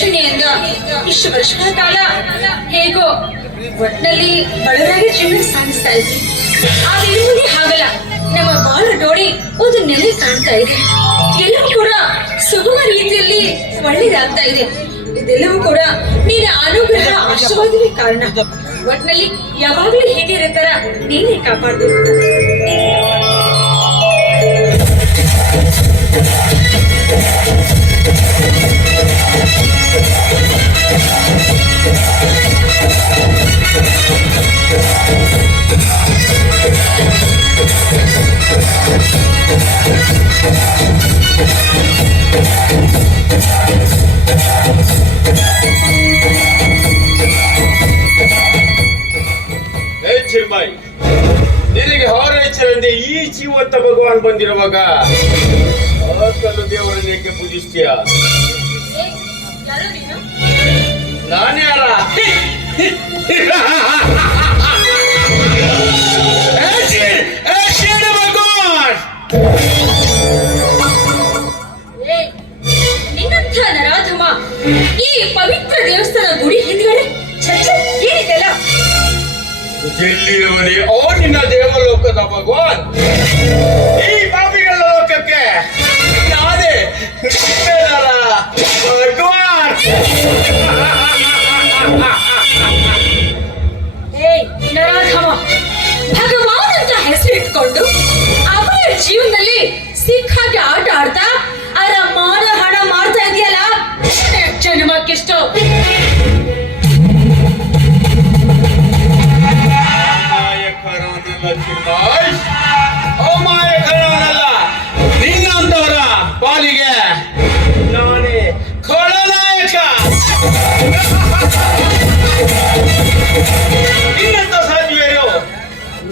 ವರದಕ್ಷಿಣೆಯಿಂದ ಇಷ್ಟು ವರ್ಷಗಳ ಕಾಲ ಹೇಗೋ ಒಟ್ಟಿನಲ್ಲಿ ಬಡವರಾಗಿ ಜೀವನ ಸಾಗಿಸ್ತಾ ಇದ್ವಿ ಆ ಇರುವುದೇ ಹಾಗಲ್ಲ ನಮ್ಮ ಬಾಳು ನೋಡಿ ಒಂದು ನೆಲೆ ಕಾಣ್ತಾ ಇದೆ ಎಲ್ಲವೂ ಕೂಡ ಸುಗಮ ರೀತಿಯಲ್ಲಿ ಒಳ್ಳೇದಾಗ್ತಾ ಇದೆ ಇದೆಲ್ಲವೂ ಕೂಡ ನಿನ್ನ ಅನುಗ್ರಹ ಆಶೀರ್ವಾದವೇ ಕಾರಣ ಒಟ್ಟಿನಲ್ಲಿ ಯಾವಾಗಲೂ ಹೀಗೆ ತರ ನೀನೇ ಕಾಪಾಡ್ಬೇಕು ಹೇ ಚಿರ್ಮಾಯಿ ನಿನಗೆ ಹಾರೈಸಲೆಂದೇ ಈ ಜೀವಂತ ಭಗವಾನ್ ಬಂದಿರುವಾಗ ಆ ಕಲ್ಲು ದೇವರನ್ನ ಏಕೆ ಪೂಜಿಸ್ತೀಯ? ಈ ಪವಿತ್ರ ದೇವಸ್ಥಾನ ಗುಡಿ ಹಿಂದ್ಗಡೆ ಏನಿದೆಲ್ಲ ಎಲ್ಲಿರುವನೇ ಓ ನಿನ್ನ ದೇವಲೋಕದ ಭಗವಾನ್. ಈ ಪಾಪಿಗಳ ಲೋಕಕ್ಕೆ. ನಾನೇ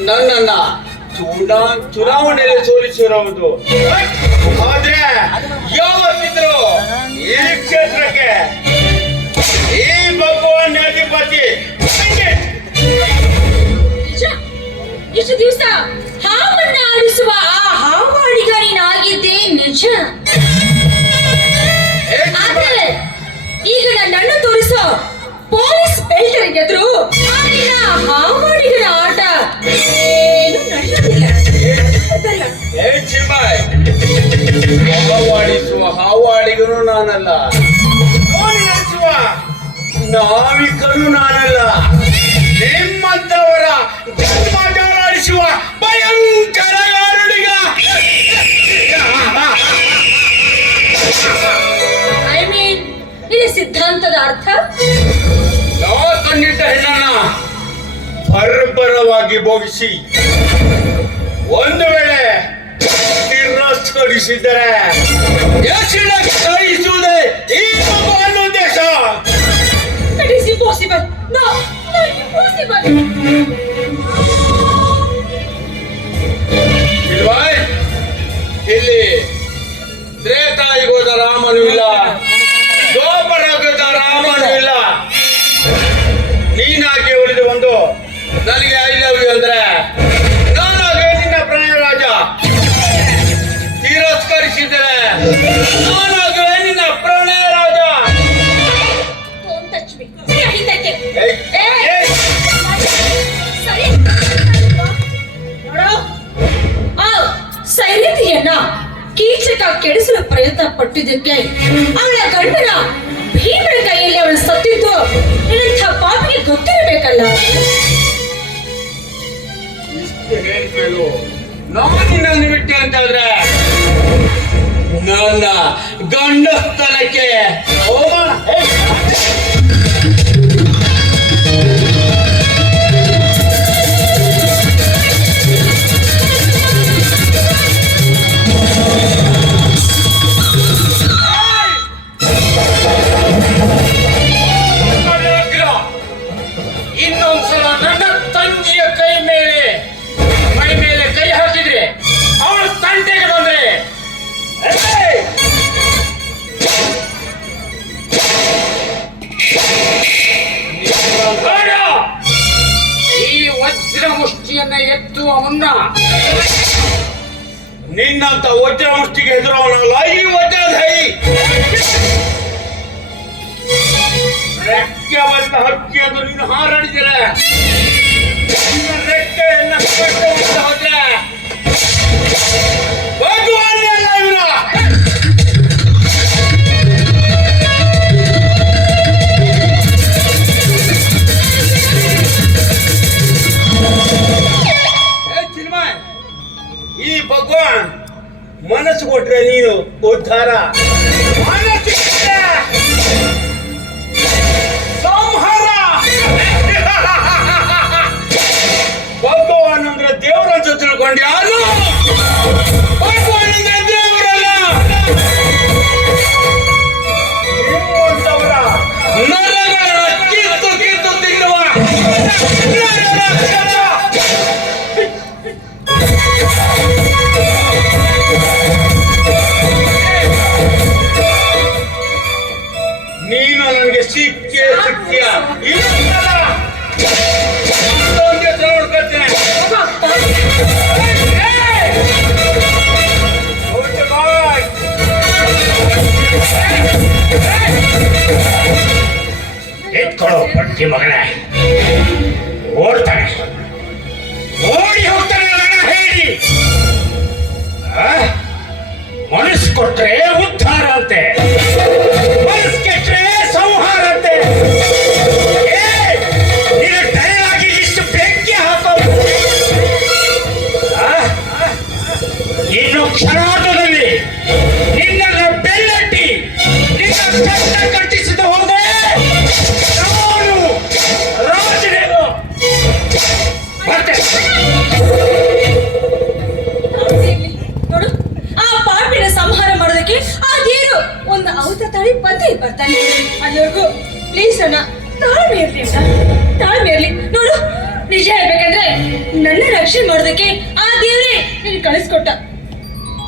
ನನ್ನನ್ನ ಚುನಾ ಚುನಾವಣೆಯಲ್ಲಿ ಸೋಲಿಸಿರುವುದು ಆದ್ರೆ ಯಾವತ್ತಿದ್ರು ಈ ಕ್ಷೇತ್ರಕ್ಕೆ ಈ ಭಗವಾನ್ ಅಧಿಪತಿ ಎಷ್ಟು ಇಷ್ಟು ದಿವಸ ಹಾವನ್ನ ಆಡಿಸುವ ಆ ಹಾವಾಡಿಗ ನೀನಾಗಿದ್ದೆ ನಿಜ? ಚಿಮ್ಮಾಯ್ ಹಾವಾಡಿಸುವ ಹಾವಾಡಿಗನು ನಾನಲ್ಲ. ನಡೆಸುವ ನಾವಿಕನು ನಾನಲ್ಲ. ನಿಮ್ಮಂತವರ ಜನ್ಮಜಾಲಾಡಿಸುವ ಭಯಂಕರ ಗಾರುಡಿಗ ಐ ಮೀನ್ ಇದು ಸಿದ್ಧಾಂತದ ಅರ್ಥ? ನಾ ಕಂಡಿಟ್ಟ ಹೆಣ್ಣನ್ನ ಬರ್ಬರವಾಗಿ ಭೋಗಿಸಿ. ತಿರಸ್ಕರಿಸಿದರೆ ಹೆಚ್ಚಿನ ಸಾಯಿಸುವುದೇ ಈ ಭಗವಾನ್ ಉದ್ದೇಶ. It is impossible no no impossible ಇಲ್ವಾಯ್ ಇಲ್ಲಿ ತ್ರೇತಾಯುಗದ ರಾಮನು ಇಲ್ಲ ದ್ವಾಪರಯುಗದ ರಾಮನು ಇಲ್ಲ. ನೀನಾಗಿ ಉಳಿದು ಒಂದು ನನಗೆ ಐ ಲವ್ ಯು ಅಂದ್ರೆ ಸೈನಿಧಿಯನ್ನ ಕೀಚಕ ಕೆಡಿಸಲು ಪ್ರಯತ್ನ ಪಟ್ಟಿದ್ದಕ್ಕೆ ಅವಳ ಗಂಡನ ಭೀಮನ ಕೈಯಲ್ಲಿ ಅವಳು ಸತ್ತಿದ್ದು ಇಂಥ ಪಾಪಿಗೆ ಗೊತ್ತಿರಬೇಕಲ್ಲ ನಾನು ನಿನ್ನ ಬಿಟ್ಟೆ ಅಂತಾದ್ರೆ ನನ್ನ ಗಂಡಸ್ತನಕ್ಕೆ ಅವಮಾನ ಏಯ್. ಇನ್ನೊಂದ್ಸಲ ನನ್ನ ತಂಗಿಯ ಈ ವಜ್ರ ಮುಷ್ಟಿಯನ್ನ ಎತ್ತುವ ಮುನ್ನ ನಿನ್ನಂತ ವಜ್ರ ಮುಷ್ಟಿಗೆ ಹೆದರವನಲ್ಲ ಈ ವಜ್ರಧಾರಿ ರೆಕ್ಕೆವಂತ ಹಕ್ಕಿಯನ್ನು ನೀನು ಹಾರಾಡಿದರೆ, ನಿನ್ನ ರೆಕ್ಕೆಯನ್ನು ಕಟ್ಟುವಂತ ಹೋದ್ರೆ, ಭಗವಾನ್ ಎಲ್ಲ ನೀನು ನನಗೆ ಸಿಕ್ಕೇ ಸಿಕ್ಕಿಯ? ನೋಡ್ಕೊಳ್ತೇನೆ ಎತ್ಕೊಳ್ಳೋ ಪಟ್ಟಿ ಮಗಳೇ ಓಡ್ತಾನೆ. ಓಡಿ ಹೋಗ್ತಾನೆ ಹೇಳಿ ಮನಸ್ಸು ಕೊಟ್ರೆ ಒಂದು ಔತ ತಳಿ ಬಂದೇ ಬರ್ತಾನೆ ಅಲ್ಲಿವರೆಗೂ ಪ್ಲೀಸ್ ಅಣ್ಣ, ತಾಳ್ಮೆ ಇರಲಿ ಅಣ್ಣ. ತಾಳ್ಮೆ ಇರಲಿ. ನೋಡು, ನಿಜ ಹೇಳ್ಬೇಕಂದ್ರೆ ನನ್ನ ರಕ್ಷಣೆ ಮಾಡೋದಕ್ಕೆ ಆ ದೇವ್ರೆ ನೀನು ಕಳಿಸ್ಕೊಟ್ಟ.